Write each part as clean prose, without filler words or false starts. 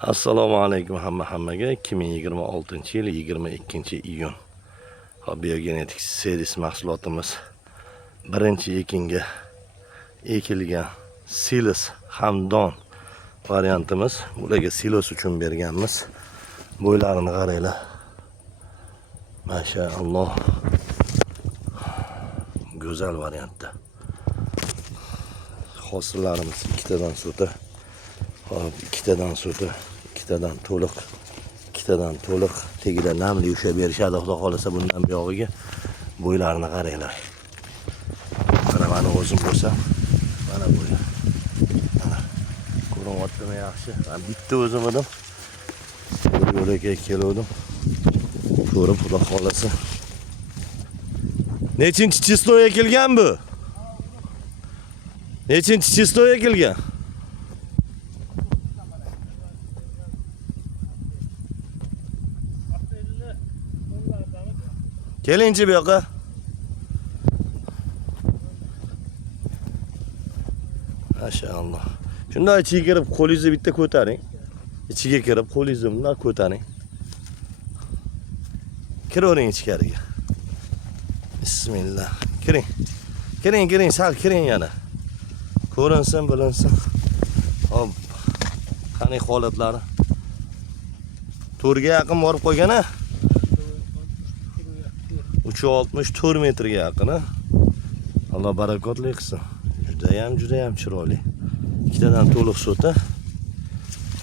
Assalomu alaykum hammaga 2026 yil 22-iyun. Biogenetik servis mahsulotimiz birinchi ekinga ekilgan silos hamdon variantimiz. Bularga silos uchun berganmiz. Bo'ylarini qaranglar. Mashaalloh. Go'zal variantda. Hosillarimiz ikkitadan suti. Hop, ikkitadan suti, ikkitadan to'liq, tegida namli ushlab berishadi. Xudo xolasa bundan buyog'iga bo'ylarini qaranglar. Mana meni o'zim bo'lsa, mana bo'y. Mana ko'rinyaptimi yaxshi? Men bitta o'zim edim. Yo'lga keldim. Ko'rib, xudo xolasa. Nechinchi chistoya kelgan bu? Nechinchi chistoya kelgan? Kelinchi bu yoqqa. Mashaalloh. Shunday ichiga kirib qo'lingizni bitta ko'taring. Ichiga kirib qo'lingizni bunday ko'taring. Kiravering ichkariga. Bismillah. Kiring. Kiring, sal kiring yana. Ko'rinsin, bilinsin. Hop. Qani holatlari? To'rga yaqin borib qo'ygan-a? 364 metrga yaqin. Alloh barakotli qilsin. Juda ham chiroyli. Ikkitadan to'liq suti.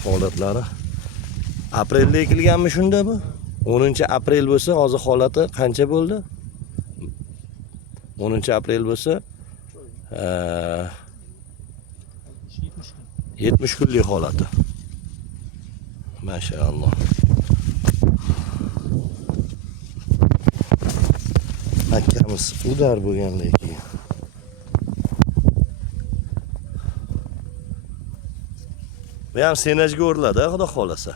Holatlari. Aprelda ekilganmi shunda bu? 10-aprel bo'lsa, hozir holati qancha bo'ldi? 10-aprel bo'lsa, 70 kunlik holati. Mashaalloh. Akamiz udar bo'lgandan keyin bu ham senajga o'riladi, xudo xolasa.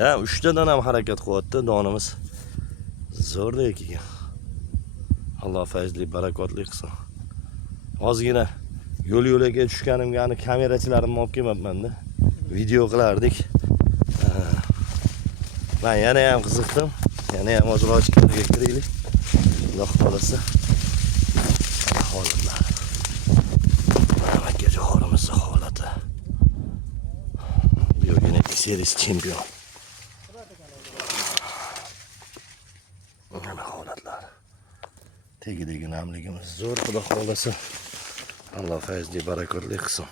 Ha, 3 tadan ham harakat qilyapti, donimiz zo'rdek ekan. Alloh fayzli, barakotli qilsin. Ozgina yo'l-yo'laga tushganimga ani kamerachilarimni olib kelmabman-da. Video qilardik. Ben yana ham qiziqdim. Yana ham ozroq ichkariga kiraylik. Xudo xolasa. Holatlar. Mana kecha holimiz holati. Biogenetik servis chempion. Mana holatlar. Tegidagi namligimiz zo'r, xudo xolasa. Alloh fayzli, barakotli qilsin.